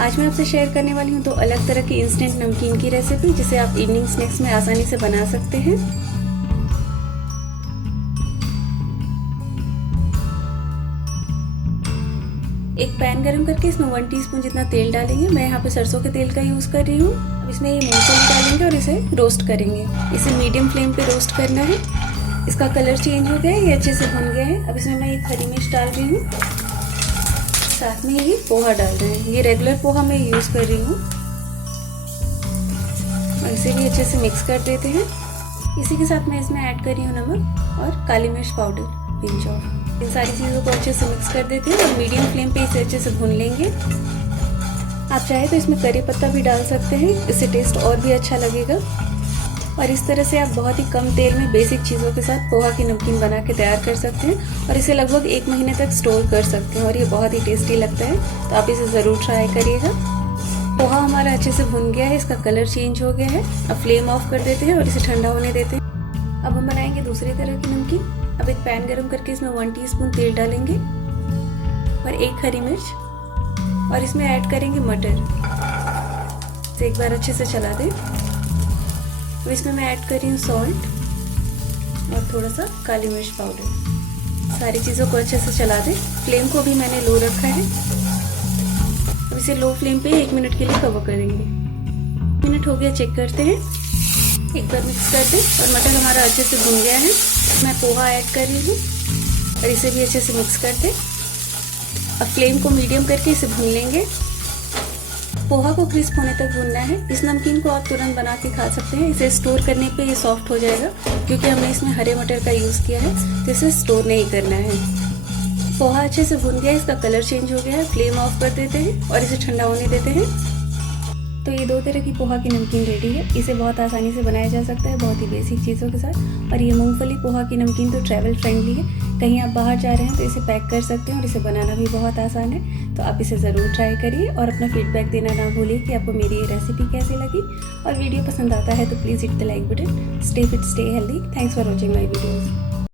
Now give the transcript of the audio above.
आज मैं आपसे शेयर करने वाली हूँ 2 अलग तरह की इंस्टेंट नमकीन की रेसिपी, जिसे आप इवनिंग स्नैक्स में आसानी से बना सकते हैं। एक पैन गरम करके इसमें 1 टीस्पून जितना तेल डालेंगे। मैं यहाँ पे सरसों के तेल का यूज़ कर रही हूँ। अब इसमें ये मूंगफली डालेंगे और इसे रोस्ट करेंगे। इसे मीडियम फ्लेम पे रोस्ट करना है। इसका कलर चेंज हो गया है, ये अच्छे से भुन गया है। अब इसमें मैं एक हरी मिर्च डाल रही हूँ, साथ में ये पोहा डाल रहे हैं। ये रेगुलर पोहा मैं यूज़ कर रही हूँ और इसे भी अच्छे से मिक्स कर देते हैं। इसी के साथ मैं इसमें ऐड कर रही हूँ नमक और काली मिर्च पाउडर पिंच ऑफ। इन सारी चीज़ों को अच्छे से मिक्स कर देते हैं और मीडियम फ्लेम पे इसे अच्छे से भून लेंगे। आप चाहे तो इसमें करी पत्ता भी डाल सकते हैं, इससे टेस्ट और भी अच्छा लगेगा। और इस तरह से आप बहुत ही कम तेल में बेसिक चीज़ों के साथ पोहा की नमकीन बना के तैयार कर सकते हैं और इसे लगभग 1 महीने तक स्टोर कर सकते हैं और ये बहुत ही टेस्टी लगता है। तो आप इसे ज़रूर ट्राई करिएगा। पोहा हमारा अच्छे से भुन गया है, इसका कलर चेंज हो गया है। अब फ्लेम ऑफ कर देते हैं और इसे ठंडा होने देते हैं। अब हम बनाएंगे दूसरी तरह की नमकीन। अब एक पैन गरम करके इसमें 1 टीस्पून तेल डालेंगे और 1 हरी मिर्च और इसमें ऐड करेंगे मटर। इसे एक बार अच्छे से चला दें। अब इसमें मैं ऐड कर रही हूँ सॉल्ट और थोड़ा सा काली मिर्च पाउडर। सारी चीज़ों को अच्छे से चला दें। फ्लेम को भी मैंने लो रखा है। अब इसे लो फ्लेम पे 1 मिनट के लिए कवर करेंगे। 1 मिनट हो गया, चेक करते हैं। एक बार मिक्स कर दें और मटर हमारा अच्छे से भुन गया है। मैं पोहा ऐड कर रही हूँ और इसे भी अच्छे से मिक्स कर दें। अब फ्लेम को मीडियम करके इसे भून लेंगे। पोहा को क्रिस्प होने तक भूनना है। इस नमकीन को आप तुरंत बना के खा सकते हैं। इसे स्टोर करने पे ये सॉफ्ट हो जाएगा, क्योंकि हमने इसमें हरे मटर का यूज़ किया है, तो इसे स्टोर नहीं करना है। पोहा अच्छे से भून गया है, इसका कलर चेंज हो गया है। फ्लेम ऑफ कर देते हैं और इसे ठंडा होने देते हैं। तो ये 2 तरह की पोहा की नमकीन रेडी है। इसे बहुत आसानी से बनाया जा सकता है, बहुत ही बेसिक चीज़ों के साथ। और ये मूंगफली पोहा की नमकीन तो ट्रैवल फ्रेंडली है। कहीं आप बाहर जा रहे हैं तो इसे पैक कर सकते हैं और इसे बनाना भी बहुत आसान है। तो आप इसे ज़रूर ट्राई करिए और अपना फीडबैक देना ना भूलिए कि आपको मेरी ये रेसिपी कैसी लगी। और वीडियो पसंद आता है तो please hit the like button. Stay fit, stay healthy. Thanks for watching my videos.